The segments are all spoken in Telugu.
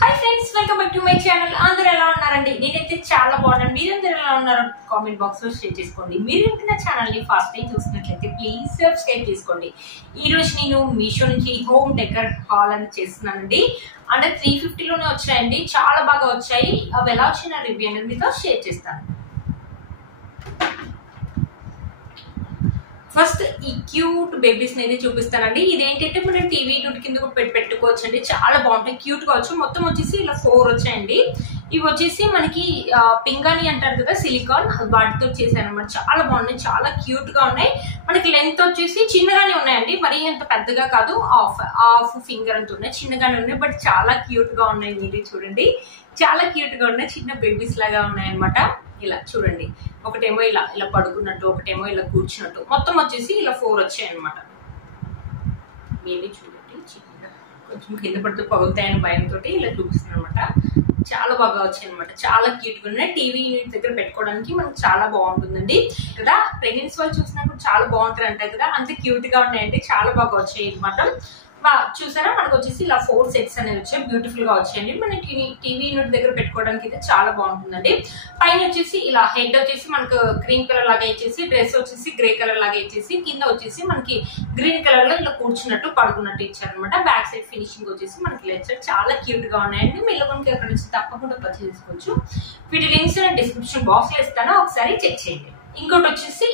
Hi friends, welcome back to my channel. అందరూ ఎలా ఉన్నారండి? నేనైతే చాలా బాగున్నాను. మీరందరూ ఎలా ఉన్నారో కామెంట్ బాక్స్ లో షేర్ చేసుకోండి. మీరు నా ఛానల్ ని ఫస్ట్ టైం చూసినట్లయితే ప్లీజ్ సబ్స్క్రైబ్ చేసుకోండి. ఈ రోజు నేను మీషో నుంచి హోమ్ డెకర్ హాల్ అని చేస్తున్నానండి. అంటే 350లోనే వచ్చాయండి. చాలా బాగా వచ్చాయి. అవి ఎలా వచ్చిన రివ్యూ అనేది మీతో షేర్ చేస్తాను. ఫస్ట్ ఈ క్యూట్ బేబీస్ అనేది చూపిస్తానండి. ఇదేంటంటే మనం టీవీ యూనిట్ కింద కూడా పెట్టుకోవచ్చు అండి. చాలా బాగుంటాయి, క్యూట్ గా వచ్చు. మొత్తం వచ్చేసి ఇలా 4 వచ్చాయండి. ఇవి వచ్చేసి మనకి పింగాణి అంటారు కదా, సిలికాన్, వాటితో చేశాను అనమాట. చాలా బాగున్నాయి, చాలా క్యూట్ గా ఉన్నాయి. మనకి లెంత్ వచ్చేసి చిన్నగానే ఉన్నాయండి, మరీ అంత పెద్దగా కాదు. హాఫ్ ఫింగర్ అంత ఉన్నాయి, చిన్నగానే ఉన్నాయి. బట్ చాలా క్యూట్ గా ఉన్నాయి. మీరు చూడండి, చాలా క్యూట్ గా ఉన్నాయి. చిన్న బేబీస్ లాగా ఉన్నాయి అనమాట. ఇలా చూడండి, ఒకటేమో ఇలా ఇలా పడుకున్నట్టు, ఒకటేమో ఇలా కూర్చున్నట్టు. మొత్తం వచ్చేసి ఇలా 4 వచ్చాయి అనమాట. మేబీ చూడండి, చిన్నగా కొంచెం కింద పడితే పగులుతాయని భయంతో ఇలా చూపిస్తున్నాను అనమాట. చాలా బాగా వచ్చాయి అనమాట. చాలా క్యూట్ గా ఉన్నాయి. టీవీ యూనిట్ దగ్గర పెట్టుకోవడానికి మనకు చాలా బాగుంటుందండి కదా. ప్రెగ్నెన్సీ వాళ్ళు చూసినప్పుడు చాలా బాగుంటారు అంటారు కదా, అంత క్యూట్ గా ఉన్నాయండి. చాలా బాగా వచ్చాయి అనమాట. చూసారా, మనకు వచ్చేసి ఇలా 4 సెట్స్ అనేవి వచ్చాయి. బ్యూటిఫుల్ గా వచ్చాయండి. మనకి టీవీ యూనిట్ దగ్గర పెట్టుకోవడానికి అయితే చాలా బాగుంటుందండి. పైన వచ్చేసి ఇలా హెడ్ వచ్చేసి మనకు క్రీమ్ కలర్ లాగా ఇచ్చేసి, డ్రెస్ వచ్చేసి గ్రే కలర్ లాగా ఇచ్చేసి, కింద వచ్చేసి మనకి గ్రీన్ కలర్ లో ఇలా కూర్చున్నట్టు పడుకున్నట్టు ఇచ్చారనమాట. బ్యాక్ సైడ్ ఫినిషింగ్ వచ్చేసి మనకి ఇలా ఇచ్చారు. చాలా క్యూట్ గా ఉన్నాయండి. మీరు మనకి అక్కడ నుంచి తప్పకుండా పర్చేస్ చేసుకోవచ్చు. వీటి లింక్స్ నేను డిస్క్రిప్షన్ బాక్స్ లో ఇస్తాను, ఒకసారి చెక్ చేయండి. ఇంకోటి వచ్చేసి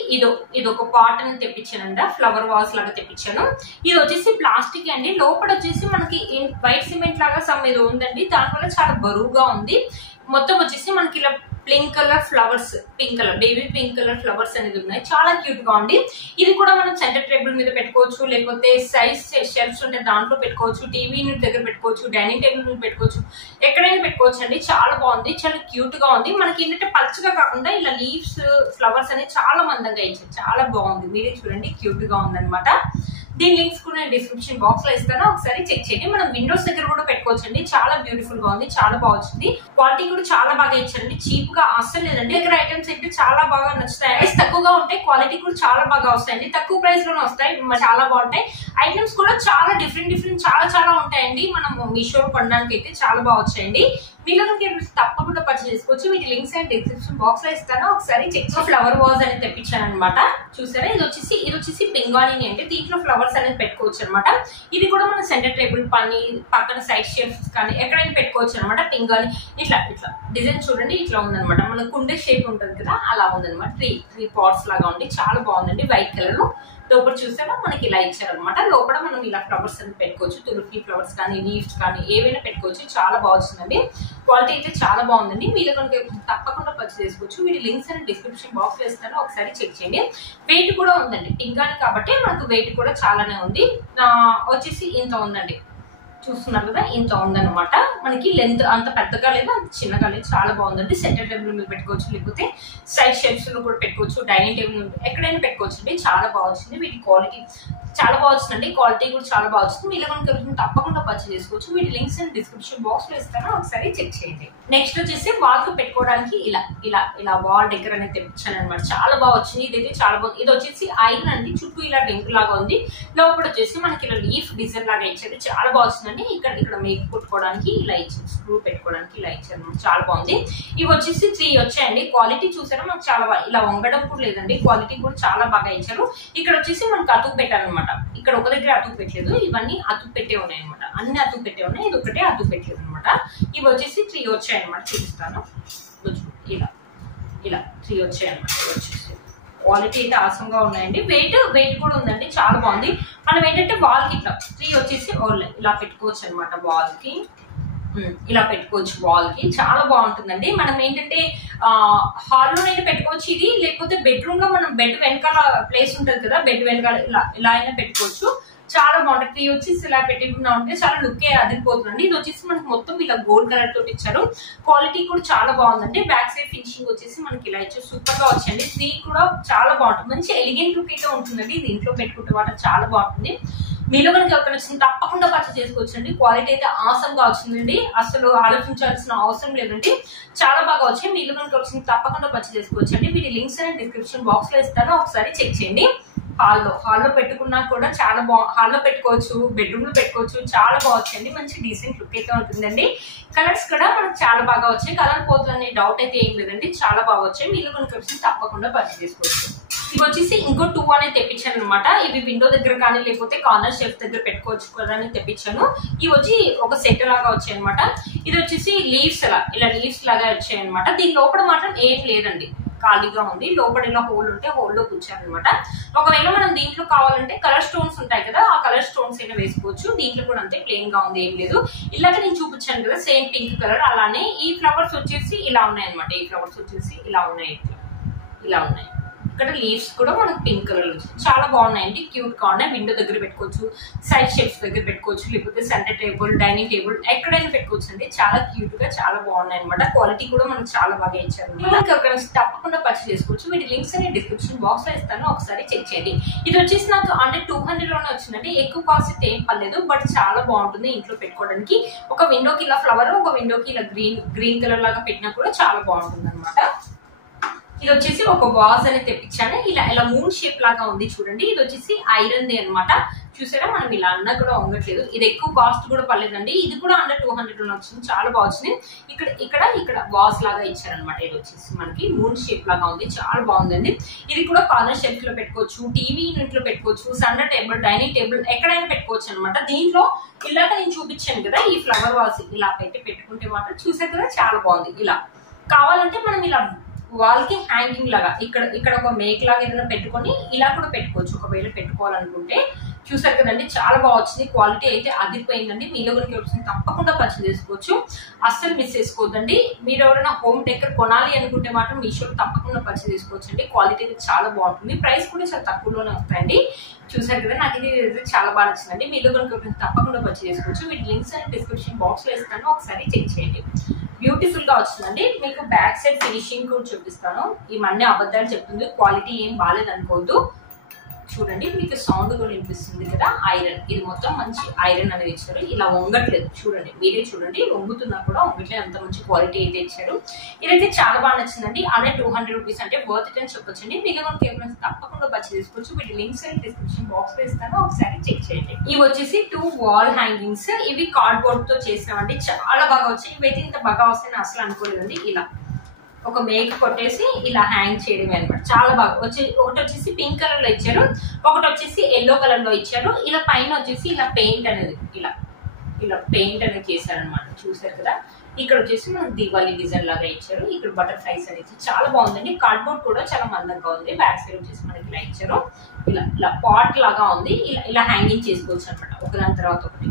ఇది ఒక పాట్ అని తెప్పించానంట. ఫ్లవర్ వాస్ లాగా తెప్పించాను. ఇది వచ్చేసి ప్లాస్టిక్ అండి. లోపల వచ్చేసి మనకి వైట్ సిమెంట్ లాగా సమ్ ఏదో ఉందండి. దానివల్ల చాలా బరువుగా ఉంది. మొత్తం వచ్చేసి మనకి ఇలా pink colour flowers, pink colour baby pink colour flowers అనేది ఉన్నాయి. చాలా క్యూట్ గా ఉంది. ఇది కూడా మనం సెంటర్ టేబుల్ మీద పెట్టుకోవచ్చు, లేకపోతే సైజ్ షెల్ఫ్స్ ఉంటే దాంట్లో పెట్టుకోవచ్చు, టీవీ యూనిట్ దగ్గర పెట్టుకోవచ్చు, డైనింగ్ టేబుల్ మీద పెట్టుకోవచ్చు, ఎక్కడైనా పెట్టుకోవచ్చు అండి. చాలా బాగుంది, చాలా క్యూట్ గా ఉంది. మనకి ఏంటంటే పల్చగా కాకుండా ఇలా లీవ్స్ ఫ్లవర్స్ అనేది చాలా మందంగా ఇచ్చారు. చాలా బాగుంది. మీరే చూడండి, క్యూట్ గా ఉంది అనమాట. దీని లింక్స్ కూడా నేను డిస్క్రిప్షన్ బాక్స్ లో ఇస్తాను, ఒకసారి చెక్ చేయండి. మనం విండోస్ దగ్గర కూడా పెట్టుకోవచ్చు అండి. చాలా బ్యూటిఫుల్ గా ఉంది, చాలా బాగా వచ్చింది. క్వాలిటీ కూడా చాలా బాగా ఇచ్చారండి. చీప్ గా అస్సలు లేదండి. దగ్గర ఐటమ్స్ అయితే చాలా బాగా నచ్చుతాయి. ప్రైస్ తక్కువగా ఉంటాయి, క్వాలిటీ కూడా చాలా బాగా వస్తాయండి. తక్కువ ప్రైస్ లోనే వస్తాయి, చాలా బాగుంటాయి. ఐటమ్స్ కూడా చాలా డిఫరెంట్ చాలా ఉంటాయండి. మనం మీషో కొనడానికి అయితే చాలా బాగా వచ్చాయండి. మీలో తప్పకుండా పర్చేస్ చేసుకోవచ్చు. వీటి లింక్స్ అండ్ డిస్క్రిప్షన్ బాక్స్ లో ఇస్తాను, ఒకసారి చెక్. ఫ్లవర్ వాజ్ అనేది తెప్పించాను అనమాట. చూసారా, ఇది వచ్చేసి పింగాణి అంటే దీంట్లో ఫ్లవర్స్ అనేది పెట్టుకోవచ్చు అనమాట. ఇది కూడా మన సెంటర్ టేబుల్ పక్కన సైడ్ షేప్స్ కానీ ఎక్కడైనా పెట్టుకోవచ్చు అనమాట. పింగాణి ఇట్లా డిజైన్ చూడండి, ఇట్లా ఉందనమాట. మన కుండే షేప్ ఉంటుంది కదా, అలా ఉందనమాట. త్రీ పాట్స్ లాగా ఉంది. చాలా బాగుందండి. వైట్ కలర్ లో లోపల చూసారా మనకి ఇలా ఇచ్చారనమాట. లోపల మనం ఇలా ఫ్లవర్స్ అని పెట్టుకోవచ్చు. తులసి ఫ్లవర్స్ కానీ లీవ్స్ కానీ ఏవైనా పెట్టుకోవచ్చు. చాలా బాగుందండి. క్వాలిటీ అయితే చాలా బాగుందండి. మీరు కనుక తప్పకుండా పర్చేస్ చేసుకోవచ్చు. వీటి లింక్స్ అని డిస్క్రిప్షన్ బాక్స్ లో ఇస్తాను, ఒకసారి చెక్ చేయండి. వెయిట్ కూడా ఉందండి. పింగాణి కాబట్టి మనకు వెయిట్ కూడా చాలానే ఉంది. వచ్చేసి ఇంత ఉందండి, చూస్తున్నారు కదా, ఇంత ఉందన్నమాట. మనకి లెంత్ అంత పెద్దగా లేదు, అంత చిన్నగా లేదు. చాలా బాగుందండి. సెంటర్ టేబుల్ మీద పెట్టుకోవచ్చు, లేకపోతే సైడ్ షెల్ఫ్స్ లో కూడా పెట్టుకోవచ్చు, డైనింగ్ టేబుల్ ఎక్కడైనా పెట్టుకోవచ్చు అండి. చాలా బాగా వచ్చింది. వీటి క్వాలిటీ చాలా బాగా వచ్చిందండి. క్వాలిటీ కూడా చాలా బాగా వచ్చింది. మీరు కనుక తప్పకుండా పర్చేస్ చేసుకోవచ్చు. వీటి లింక్స్ డిస్క్రిప్షన్ బాక్స్ లో ఇస్తాను, ఒకసారి చెక్ చేయండి. నెక్స్ట్ వచ్చేసి వాల్ కు పెట్టుకోవడానికి ఇలా వాల్ డెకర్ అనేది తెప్పించాను అనమాట. చాలా బాగా వచ్చింది. ఇదైతే చాలా బాగుంది. ఇది వచ్చేసి ఐరన్ అండి. చుట్టూ ఇలా డెంకు లాగా ఉంది. లోపల వచ్చేసి మనకి ఇలా లీఫ్ డిజైన్ లాగా ఇచ్చారు. చాలా బాగా వచ్చిందండి. ఇక్కడ మేక్ కొట్టుకోవడానికి ఇలా ఇచ్చారు, స్క్రూ పెట్టుకోవడానికి ఇలా ఇచ్చారు. చాలా బాగుంది. ఇవి వచ్చేసి 3 వచ్చాయండి. క్వాలిటీ చూసారా, మనకు చాలా బాగా ఇలా వంగడం కూడా లేదండి. క్వాలిటీ కూడా చాలా బాగా ఇచ్చారు. ఇక్కడ వచ్చేసి మనకు అతుకు పెట్టాను అనమాట. ఇక్కడ ఒక దగ్గర అతుకు పెట్టలేదు, ఇవన్నీ అతుకు పెట్టే ఉన్నాయి అనమాట. అన్ని అతుకు పెట్టే ఉన్నాయి, ఇది ఒకటే అతుకు పెట్టలేదు అనమాట. ఇవి వచ్చేసి 3 వచ్చాయి అనమాట. చూపిస్తాను. ఇలా 3 వచ్చాయి అనమాట. వచ్చేసి క్వాలిటీ అయితే ఆసంగా ఉన్నాయండి. వెయిట్ కూడా ఉందండి. చాలా బాగుంది. మనం ఏంటంటే వాల్ కి ఇట్లా 3 వచ్చేసి ఇలా పెట్టుకోవచ్చు అనమాట. వాల్ కి ఇలా పెట్టుకోవచ్చు. వాల్ కి చాలా బాగుంటుందండి. మనం ఏంటంటే హాల్లోనైనా పెట్టుకోవచ్చు ఇది, లేకపోతే బెడ్రూమ్ లో మనం బెడ్ వెనకాల ప్లేస్ ఉంటుంది కదా, బెడ్ వెనకాల ఇలా అయినా పెట్టుకోవచ్చు. చాలా బాగుంటుంది. 3 వచ్చేసి ఇలా పెట్టుకున్నా ఉంటే చాలా లుక్ అదిరిపోతుందండి. ఇది వచ్చేసి మనకి మొత్తం ఇలా గోల్డ్ కలర్ తోటి ఇచ్చారు. క్వాలిటీ కూడా చాలా బాగుందండి. బ్యాక్ సైడ్ ఫినిషింగ్ వచ్చేసి మనకి ఇలా ఇచ్చారు. సూపర్ గా వచ్చాయండి. 3 కూడా చాలా బాగుంటుంది. మంచి ఎలిగెంట్ లుక్ అయితే ఉంటుందండి. ఇది ఇంట్లో పెట్టుకుంటే వాటర్ చాలా బాగుంటుంది. మీలో కనుక ఎవరికైనా వచ్చింది తప్పకుండా పర్చేస్ చేసుకోవచ్చు అండి. క్వాలిటీ అయితే ఆసమ్ గా వచ్చిందండి. అసలు ఆలోచించాల్సిన అవసరం లేదండి. చాలా బాగా వచ్చాయి. మీలో కనుక వచ్చింది తప్పకుండా పర్చేస్ చేసుకోవచ్చు అండి. వీటి లింక్స్ అనేది డిస్క్రిప్షన్ బాక్స్ లో ఇస్తాను, ఒకసారి చెక్ చేయండి. హాల్లో పెట్టుకున్నా కూడా చాలా హాల్లో పెట్టుకోవచ్చు, బెడ్రూమ్ లో పెట్టుకోవచ్చు. చాలా బాగుందండి, మంచి డీసెంట్ లుక్ అయితే ఉంటుందండి. కలర్స్ కూడా మనకు చాలా బాగా వచ్చాయి. కలర్ పోతుందనే డౌట్ అయితే ఏం లేదండి, చాలా బాగా వచ్చాయి. మీరు కనుక తప్పకుండా పర్చేస్ చేసుకోవచ్చు. ఇవి వచ్చేసి ఇంకో 2 అనేది తెప్పించాను అనమాట. ఇవి విండో దగ్గర కానీ లేకపోతే కార్నర్ షెల్ఫ్ దగ్గర పెట్టుకోవచ్చు కదా అని తెప్పించాను. ఇవి వచ్చి ఒక సెట్ లాగా వచ్చాయి అనమాట. ఇది వచ్చేసి లీవ్స్ ఇలా లీవ్స్ లాగా వచ్చాయి అనమాట. దీని లోపల మాత్రం ఏం లేదండి, ఖాళీగా ఉంది. లోపల ఇలా హోల్ ఉంటే హోల్ లో కూర్చారనమాట. ఒకవేళ మనం దీంట్లో కావాలంటే కలర్ స్టోన్స్ ఉంటాయి కదా, ఆ కలర్ స్టోన్స్ అయినా వేసుకోవచ్చు. దీంట్లో కూడా అంతే ప్లెయిన్ గా ఉంది, ఏం లేదు. ఇలాగే నేను చూపించాను కదా సేమ్ పింక్ కలర్, అలానే ఈ ఫ్లవర్స్ వచ్చేసి ఇలా ఉన్నాయి అనమాట. ఈ ఫ్లవర్స్ వచ్చేసి ఇలా ఉన్నాయి. ఇక్కడ లీవ్స్ కూడా మనకు పింక్ కలర్ వచ్చింది. చాలా బాగున్నాయండి, క్యూట్ గా ఉన్నాయి. విండో దగ్గర పెట్టుకోవచ్చు, సైడ్ షెల్ఫ్స్ దగ్గర పెట్టుకోవచ్చు, లేకపోతే సెంటర్ టేబుల్, డైనింగ్ టేబుల్ ఎక్కడైనా పెట్టుకోవచ్చు అండి. చాలా క్యూట్ గా చాలా బాగున్నాయి అనమాట. క్వాలిటీ కూడా మనకు చాలా బాగా ఇచ్చారు. తప్పకుండా పర్చేస్ చేసుకోవచ్చు. వీటి లింక్స్ అనేది డిస్క్రిప్షన్ బాక్స్ లో ఇస్తాను, ఒకసారి చెక్ చేయండి. ఇది వచ్చేసి నాకు అంటే 200 లోనే వచ్చిందండి. ఎక్కువ కాస్ట్ అయితే ఏం పర్లేదు, బట్ చాలా బాగుంటుంది ఇంట్లో పెట్టుకోవడానికి. ఒక విండోకి ఇలా ఫ్లవర్, ఒక విండోకి ఇలా గ్రీన్ కలర్ లాగా పెట్టినా కూడా చాలా బాగుంటుంది అనమాట. ఇది వచ్చేసి ఒక వాజ్ అనేది తెప్పించాను. ఇలా మూన్ షేప్ లాగా ఉంది చూడండి. ఇది వచ్చేసి ఐరన్ ది అనమాట. చూసారా, మనం ఇలా అన్నా కూడా వంగట్లేదు. ఇది ఎక్కువ కాస్ట్ కూడా పర్లేదండి. ఇది కూడా అండర్ 200 వచ్చింది, చాలా బాగా వచ్చింది. ఇక్కడ వాజ్ లాగా ఇచ్చారనమాట. ఇది వచ్చేసి మనకి మూన్ షేప్ లాగా ఉంది, చాలా బాగుందండి. ఇది కూడా కార్నర్ షెల్ఫ్ లో పెట్టుకోవచ్చు, టీవీ యూనిట్ లో పెట్టుకోవచ్చు, సెంటర్ టేబుల్, డైనింగ్ టేబుల్ ఎక్కడైనా పెట్టుకోవచ్చు అనమాట. దీంట్లో ఇలాగ నేను చూపించాను కదా, ఈ ఫ్లవర్ వాజ్ ఇలా పెట్టుకుంటే మాత్రం చూసారు కదా, చాలా బాగుంది. ఇలా కావాలంటే మనం ఇలా వాల్ కి హ్యాంగింగ్ లాగా ఇక్కడ ఒక మేక్ లాగా ఏదైనా పెట్టుకొని ఇలా కూడా పెట్టుకోవచ్చు, ఒకవేళ పెట్టుకోవాలనుకుంటే. చూసారు కదండి, చాలా బాగా వచ్చింది. క్వాలిటీ అయితే అదిరిపోయిందండి. మీలో కనుక వచ్చింది తప్పకుండా పర్చేస్ చేసుకోవచ్చు, అస్సలు మిస్ చేసుకోవద్దండి. మీరు ఎవరైనా హోమ్ డెకర్ కొనాలి అనుకుంటే మాత్రం మీషోలో తప్పకుండా పర్చేస్ చేసుకోవచ్చు అండి. క్వాలిటీ అయితే చాలా బాగుంటుంది, ప్రైస్ కూడా చాలా తక్కువలోనే వస్తాయండి. చూసారు కదా, నాకు ఇది చాలా బాగా నచ్చిందండి. మీలో కనుక తప్పకుండా పర్చేస్ చేసుకోవచ్చు. వీటి లింక్స్ అనేది డిస్క్రిప్షన్ బాక్స్ లో ఇస్తాను, ఒకసారి చెక్ చేయండి. బ్యూటిఫుల్ గా వచ్చిందండి. మీకు బ్యాక్ సైడ్ ఫినిషింగ్ కూడా చూపిస్తాను. ఈ మధ్య అబద్ధాలు చెప్తుంది, క్వాలిటీ ఏం బాగాలేదు అనుకోవద్దు. చూడండి, మీకు సౌండ్ కూడా వినిపిస్తుంది కదా. ఐరన్, ఇది మొత్తం మంచి ఐరన్ అనేది ఇచ్చారు. ఇలా వంగట్లేదు, చూడండి, మీరే చూడండి, వంగుతున్నా కూడా వంగట్లేదు, అంత మంచి క్వాలిటీ అయితే ఇచ్చారు. ఇదైతే చాలా బాగా నచ్చిందండి. అదే 200 రూపీస్ అంటే వర్త్ ఇట్ అని చెప్పొచ్చండి. మీకు ఏమైనా తప్పకుండా పర్చేస్ చేసుకోవచ్చు. వీటి లింక్స్ అని డిస్క్రిప్షన్ బాక్స్ లో ఇస్తాను, ఒకసారి చెక్ చేయండి. ఇవి వచ్చేసి 2 వాల్ హ్యాంగింగ్స్. ఇవి కార్డ్బోర్డ్ తో చేసినామండి, చాలా బాగా వచ్చాయి. ఇవైతే ఇంత బాగా వస్తాయని అసలు అనుకోలేదండి. ఇలా ఒక మేక్ కొట్టేసి ఇలా హ్యాంగ్ చేయడమే అనమాట. చాలా బాగా ఒకటి వచ్చేసి పింక్ కలర్ లో ఇచ్చారు, ఒకటి వచ్చేసి ఎల్లో కలర్ లో ఇచ్చారు. ఇలా పైన వచ్చేసి ఇలా పెయింట్ అనేది ఇలా పెయింట్ అనేది చేశారనమాట. చూసారు కదా, ఇక్కడ వచ్చేసి మనకు దివాళీ డిజైన్ లాగా ఇచ్చారు. ఇక్కడ బటర్ఫ్లైస్ అనేది చాలా బాగుందండి. కార్డ్బోర్డ్ కూడా చాలా మందంగా ఉంది. బ్యాక్ సైడ్ వచ్చేసి మనకి ఇలా ఇచ్చారు. ఇలా పాట్ లాగా ఉంది. ఇలా హ్యాంగింగ్ చేసుకోవచ్చు అనమాట, ఒకదాని తర్వాత ఒకటి.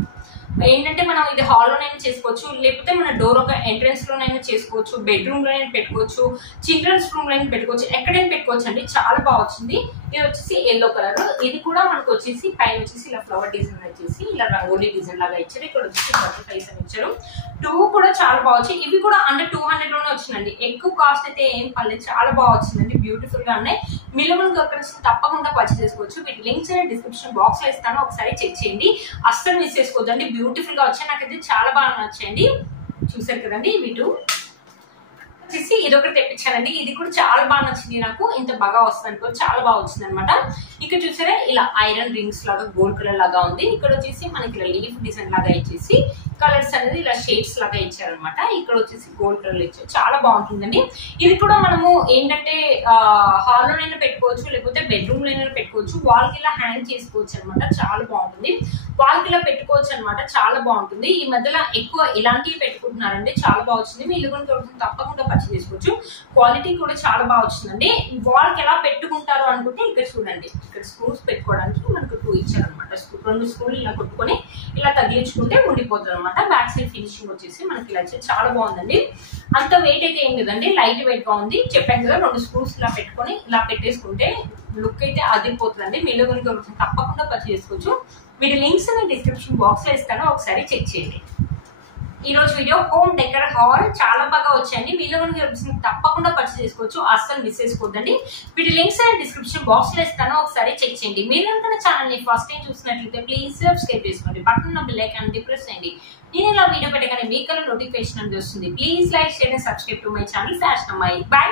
ఏంటంటే మనం ఇది హాల్ లోనైనా చేసుకోవచ్చు, లేకపోతే మన డోర్ ఒక ఎంట్రన్స్ లోనైనా చేసుకోవచ్చు, బెడ్రూమ్ లోనైనా పెట్టుకోవచ్చు, చిల్డ్రన్స్ రూమ్ లోనైనా పెట్టుకోవచ్చు, ఎక్కడైనా పెట్టుకోవచ్చు అండి. చాలా బాగా వచ్చింది. ఇది వచ్చేసి ఎల్లో కలర్. ఇది కూడా మనకు వచ్చేసి పైన వచ్చేసి ఇలా ఫ్లవర్ డిజైన్ వచ్చేసి ఇలా రంగోలీ డిజైన్ లాగా ఇచ్చారు. ఇక్కడ వచ్చేసి బటర్ఫ్లైస్ అని ఇచ్చారు. 2 కూడా చాలా బాగా వచ్చాయి. ఇవి కూడా అండర్ 200 లోనే వచ్చిందండి. ఎక్కువ కాస్ట్ అయితే ఏం పర్లేదు, చాలా బాగా వచ్చిందండి. బ్యూటిఫుల్ గా ఉన్నాయి. మీలో మనకు తప్పకుండా పర్చేస్ చేసుకోవచ్చు. వీటి లింక్స్ అనేది డిస్క్రిప్షన్ బాక్స్ లో ఇస్తాను, ఒకసారి చెక్ చేయండి. అస్సలు మిస్ చేసుకోవద్దండి. బ్యూటిఫుల్ గా వచ్చాయి, నాకైతే చాలా బాగా నచ్చాయండి. చూసారు కదండి, వీటి వచ్చేసి ఇది ఒకటి తెప్పించానండి. ఇది కూడా చాలా బాగా నచ్చింది నాకు. ఇంత బాగా వస్తుంది, చాలా బాగా వచ్చింది అనమాట. ఇక్కడ చూసారా, ఇలా ఐరన్ రింగ్స్ లాగా గోల్డ్ కలర్ లాగా ఉంది. ఇక్కడ వచ్చేసి మనకి ఇలా లీఫ్ డిజైన్ లాగా ఇచ్చేసి కలర్స్ అనేది ఇలా షేడ్స్ లాగా ఇచ్చారనమాట. ఇక్కడ వచ్చేసి గోల్డ్ కలర్ ఇచ్చారు, చాలా బాగుంటుందండి. ఇది కూడా మనము ఏంటంటే హాల్ లోనైనా పెట్టుకోవచ్చు, లేకపోతే బెడ్రూమ్ లోనైనా పెట్టుకోవచ్చు. వాల్ కి ఇలా హ్యాంగ్ చేసుకోవచ్చు అనమాట, చాలా బాగుంటుంది. వాల్ కి ఇలా పెట్టుకోవచ్చు అనమాట, చాలా బాగుంటుంది. ఈ మధ్యలో ఎక్కువ ఇలాంటివి పెట్టుకుంటున్నారండి, చాలా బాగా వచ్చింది. మీరు కూడా తప్పకుండా పర్చేస్ చేసుకోవచ్చు. క్వాలిటీ కూడా చాలా బాగా వచ్చిందండి. వాల్ కి ఎలా పెట్టుకుంటారు అనుకుంటే ఇక్కడ చూడండి, ఇక్కడ స్క్రూస్ పెట్టుకోవడానికి మనకు 2 ఇచ్చారనమాట. 2 స్క్రూలు ఇలా కొట్టుకొని ఇలా తగిలించుకుంటే ఉండిపోతుంది అనమాట. బ్యాక్ సైడ్ ఫినిషింగ్ వచ్చేసి మనకి ఇలా చాలా బాగుందండి. అంత వెయిట్ అయితే ఏం లేదండి, లైట్ వెయిట్ గా ఉంది. చెప్పాను కదా, 2 స్క్రూస్ ఇలా పెట్టుకొని ఇలా పెట్టేసుకుంటే లుక్ అయితే అదిరిపోతుందండి. మీలో కనుక తప్పకుండా పర్చేస్ చేసుకోవచ్చు. వీటి లింక్స్ నేను డిస్క్రిప్షన్ బాక్స్ లో ఇస్తాను, ఒకసారి చెక్ చేయండి. ఈ రోజు వీడియో హోమ్ డెకర్ హాల్ చాలా బాగా వచ్చాయండి. మీలో కనుక తప్పకుండా పర్చేస్ చేసుకోవచ్చు, అస్సలు మిస్ చేసుకోవద్దండి. వీటి లింక్స్ అండ్ డిస్క్రిప్షన్ బాక్స్ లో ఇస్తాను, ఒకసారి చెక్ చేయండి. మీరు కనుక ఛానల్ ని ఫస్ట్ టైం చూసినట్లయితే ప్లీజ్ సబ్స్క్రైబ్ చేసుకోండి, పక్కన బెల్ ఐకాన్ ప్రెస్ చేయండి. నేను ఇలా వీడియో పెట్టగానే మీకు నోటిఫికేషన్ అనేది వస్తుంది. Please like, share and subscribe to my channel fashion అమ్మాయి. బై.